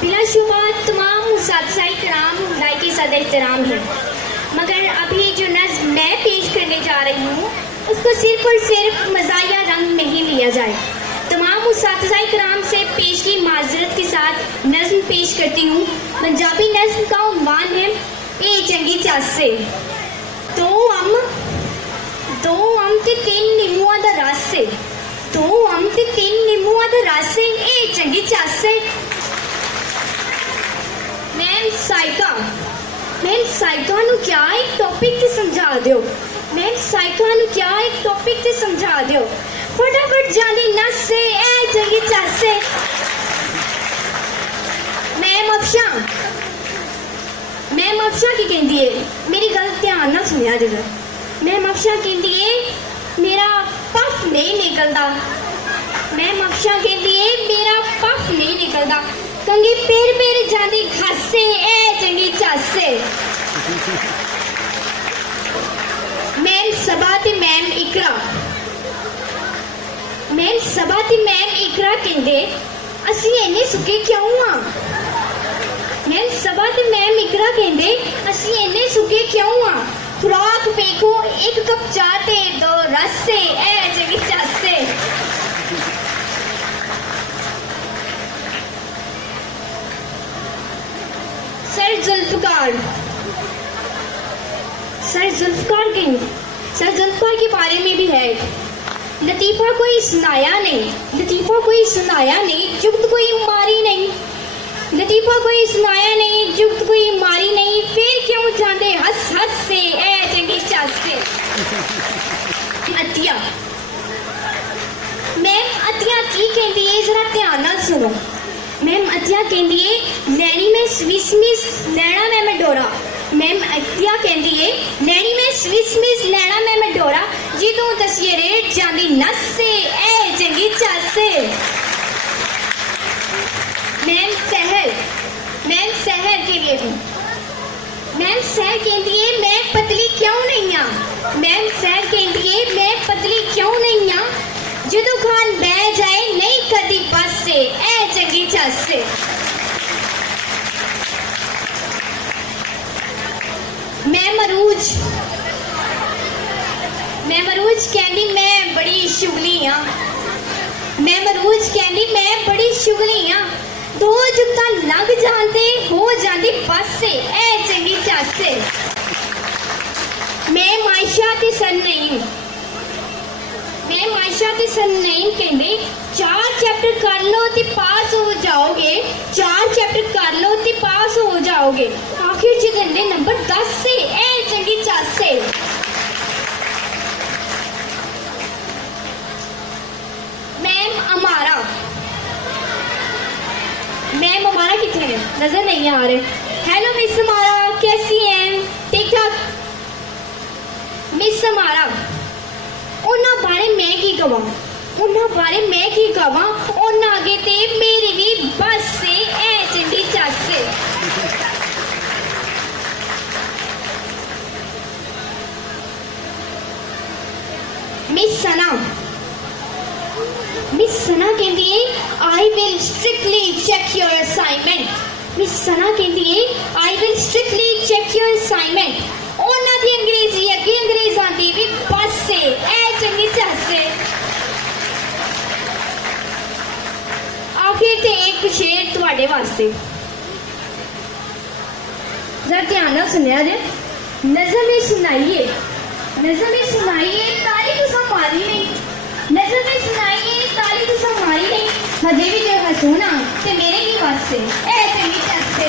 बिलाशुबा तमाम मुसातिज़ाए किराम लायके सदर एहतराम है, मगर अभी जो नज़्म मैं पेश करने जा रही हूँ उसको सिर्फ और सिर्फ मज़ाहिया रंग में ही लिया जाए। तमाम मुसातिज़ाए किराम से पेशगी माज़रत के साथ नज़्म पेश करती हूँ। पंजाबी नज़्म का उन्वान है ए चंगी चासे। दो अम ते तीन नींबूआं दा रस है, दो अम ते तीन नींबूआं दा रस है, ए चंगी चासे। मैम साइका नू क्या एक टॉपिक ते समझा दियो, मैम साइका नू क्या एक टॉपिक ते समझा दियो, फटाफट जानी नस से ए चंगी चासे। मैम अफशा की कहती है, मेरी गल ध्यान ना सुनिया जरा। मैम अफशा कहती है मेरा पफ नहीं निकलता, मैम अफशा कहती है मेरा पफ नहीं निकलता, कंगी पेर जाती घासे ए चंगी चासे। मैम सबा ते मैम इकरा कहते असी इन्ने सुके क्यों हाँ, मैम सबा ते मैम इकरा कहते असी इन्ने सुके क्यों हाँ, खुराक पेखो एक कप चाह ते दो रस ए चंगी चासे। सर जुल्फकार के बारे में भी है, लतीफा कोई सुनाया नहीं, जुगत कोई मारी नहीं, लतीफा कोई सुनाया नहीं, जुगत कोई मारी नहीं, फिर क्यों जाते हंस से ए चंगी चासे। अतिया मैम अतिया की कहती है जरा ध्यान नाल सुनो। मैम अतिया कहती है लैनी में स्विसमिस लैना मैं मडोरा, मैम अतिया कहती है लैनी में स्विसमिस लैना मैं मडोरा, जी तू दसिए रेट जाती नस से ए चंगी चासे। मैम सहर के लिए भी, मैम सहर कहती है मैं पतली क्यों नहीं हाँ, मैम सहर कहती है मैं पतली क्यों नहीं हाँ, जदू खान बह जाए नहीं कदी बस से ए चंगी चासे। मैं मरूज कहती मैं बड़ी शुगली हाँ, दो जुत्ता लग जाते हो जाती बस से ए चंगी चासे। मैं मायशा ते सन नहीं कहते 4 चैप्टर कर लो ते पास हो जाओगे, 4 चैप्टर कर लो ते पास हो जाओगे, आखिर च देने नंबर 10 से ए चंगी चासे। मैम अमारा कितने हैं नजर नहीं आ रहे। हेलो मिस अमारा कैसी हैं, ठीक ठाक। मिस अमारा उन्हां बारे मैं की कवां, उन्हां आगे ते मेरी भी बस से ए चंगी चासे। मिस सना कहती है I will strictly check your assignment, miss Sana कहती है I will strictly check your assignment, उन्हां दी अंग्रेजी अगे अंग्रेजां दी भी बस से ए चंगी चासे। आखिर ते एक शेर तुहाडे वास्ते, जरा ध्यान नाल सुनिया जे। नज़म में सुनाइए ताली तुसा मारी नहीं, नज़म में सुनाइए ताली तुसा मारी नहीं, हजे भी जो हसूना ते मेरे ही वास्ते ए चंगी चासे।